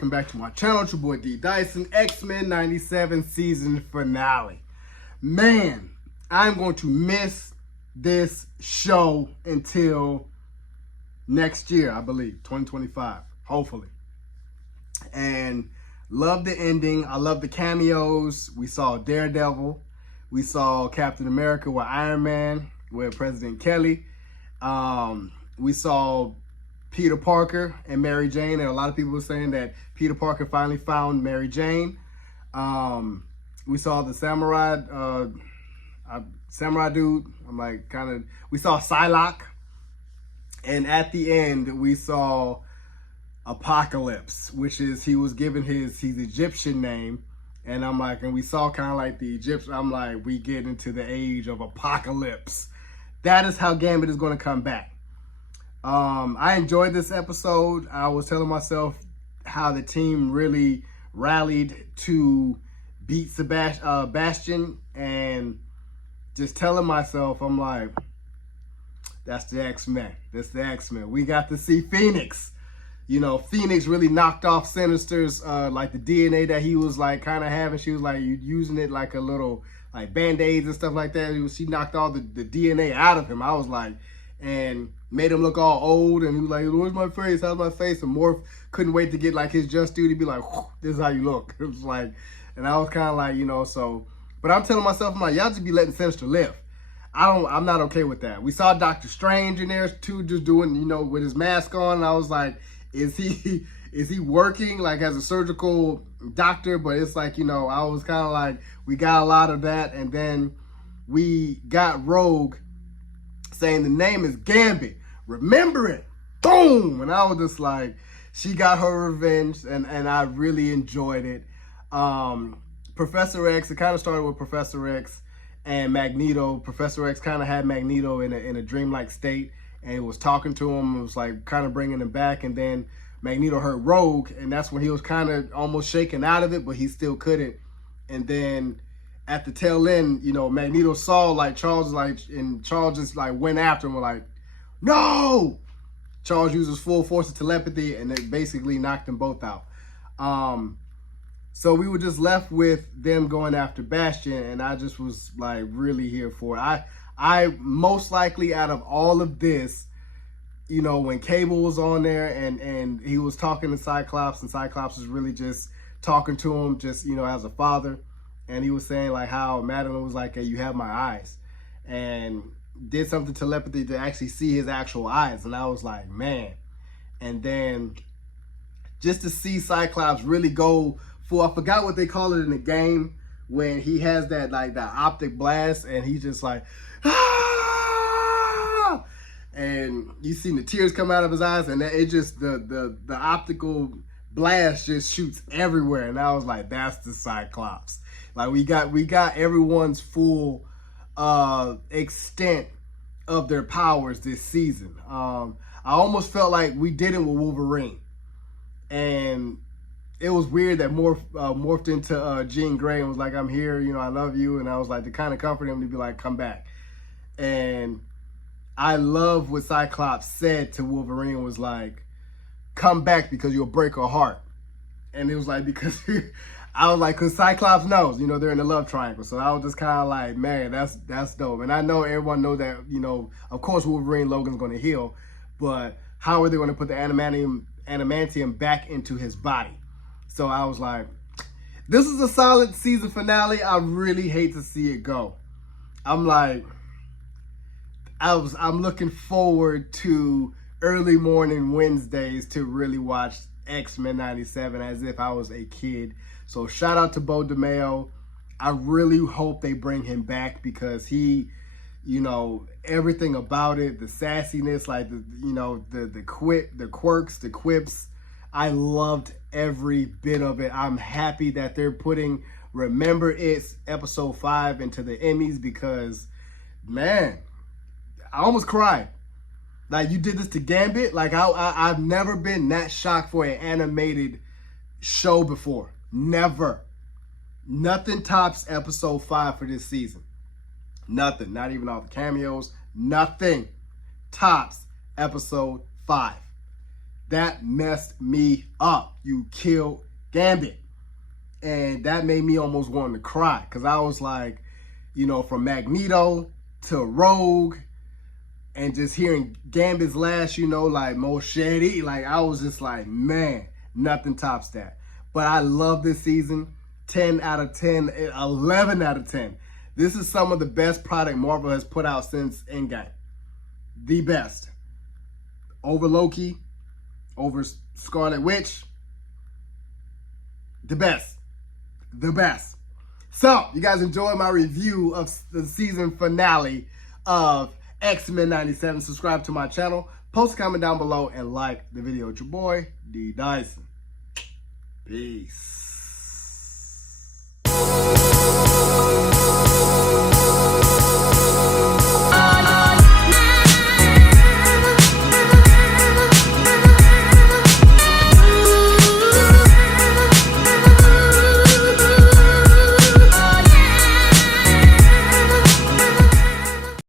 welcome back to my channel. It's your boy D Dyson. X-Men 97 season finale. Man, I'm going to miss this show until next year, I believe, 2025, hopefully. And love the ending. I love the cameos. We saw Daredevil. We saw Captain America with Iron Man, with President Kelly. We saw Peter Parker and Mary Jane, and a lot of people were saying that Peter Parker finally found Mary Jane. We saw the samurai dude. We saw Psylocke, and at the end we saw Apocalypse, which is he was given his Egyptian name, and and we saw kind of like the Egyptian. I'm like, we get into the age of Apocalypse. That is how Gambit is going to come back. I enjoyed this episode. I was telling myself how the team really rallied to beat Bastion, and just telling myself, I'm like, that's the X-Men. That's the X-Men. We got to see Phoenix. You know, Phoenix really knocked off Sinister's, like the DNA that he was like kind of having. She was like using it like a little like Band-Aids and stuff like that. She knocked all the DNA out of him. I was like, and made him look all old, and he was like, where's my face? How's my face? And Morph couldn't wait to get like his just due to be like, this is how you look. It was like, and I was kind of like, you know, so, but I'm telling myself, I'm like, y'all just be letting Sinister live. I'm not okay with that. We saw Doctor Strange in there too, just doing, you know, with his mask on, and I was like, is he working like as a surgical doctor? But it's like, you know, I was kind of like, we got a lot of that, and then we got Rogue saying the name is Gambit. Remember it. Boom. And I was just like, she got her revenge, and I really enjoyed it. Professor X, it kind of started with Professor X and Magneto. Professor X kind of had Magneto in a dreamlike state, and it was talking to him. It was like kind of bringing him back, and then Magneto heard Rogue, and that's when he was kind of almost shaken out of it, but he still couldn't. And then at the tail end, you know, Magneto saw like Charles, and Charles just like went after him, like, no! Charles uses full force of telepathy, and it basically knocked them both out. So we were just left with them going after Bastion, and I just was like really here for it. I most likely out of all of this, you know, when Cable was on there and he was talking to Cyclops, and Cyclops was really just talking to him just, you know, as a father. And he was saying like how Madeline was like, hey, you have my eyes, and did something telepathy to actually see his actual eyes. And I was like, man. And then just to see Cyclops really go for, I forgot what they call it in the game, when he has that like that optic blast, and he's just like, ah! And you see the tears come out of his eyes, and it just the optical blast just shoots everywhere. And I was like, that's the Cyclops. Like we got everyone's full extent of their powers this season. I almost felt like we did it with Wolverine, and it was weird that morphed into Jean Grey and was like, I'm here, you know, I love you. And I was like, to kind of comfort him, to be like, come back. And I love what Cyclops said to Wolverine, was like, come back because you'll break her heart. And it was like, because I was like, because Cyclops knows, you know, they're in the love triangle. So I was just kind of like, man, that's dope. And I know everyone knows that, you know, of course Wolverine Logan's going to heal, but how are they going to put the adamantium back into his body? So I was like, this is a solid season finale. I really hate to see it go. I'm like, I'm looking forward to early morning Wednesdays to really watch X-Men 97 as if I was a kid. So shout out to Beau DeMayo. I really hope they bring him back, because he, you know, everything about it, the sassiness, like the quirks, the quips, I loved every bit of it. I'm happy that they're putting Remember It's episode 5 into the Emmys, because man, I almost cried. Like, you did this to Gambit. Like, I've never been that shocked for an animated show before. Never. Nothing tops episode 5 for this season. Nothing. Not even all the cameos. Nothing tops episode 5. That messed me up. You killed Gambit. And that made me almost want to cry. Because I was like, you know, from Magneto to Rogue, and just hearing Gambit's last, you know, like Moshedi, like I was just like, man, nothing tops that. But I love this season. 10 out of 10, 11 out of 10. This is some of the best product Marvel has put out since Endgame. The best. Over Loki, over Scarlet Witch. The best. The best. So, you guys enjoyed my review of the season finale of X-Men 97. Subscribe to my channel, post a comment down below, and like the video. It's your boy, D Dyson. Peace.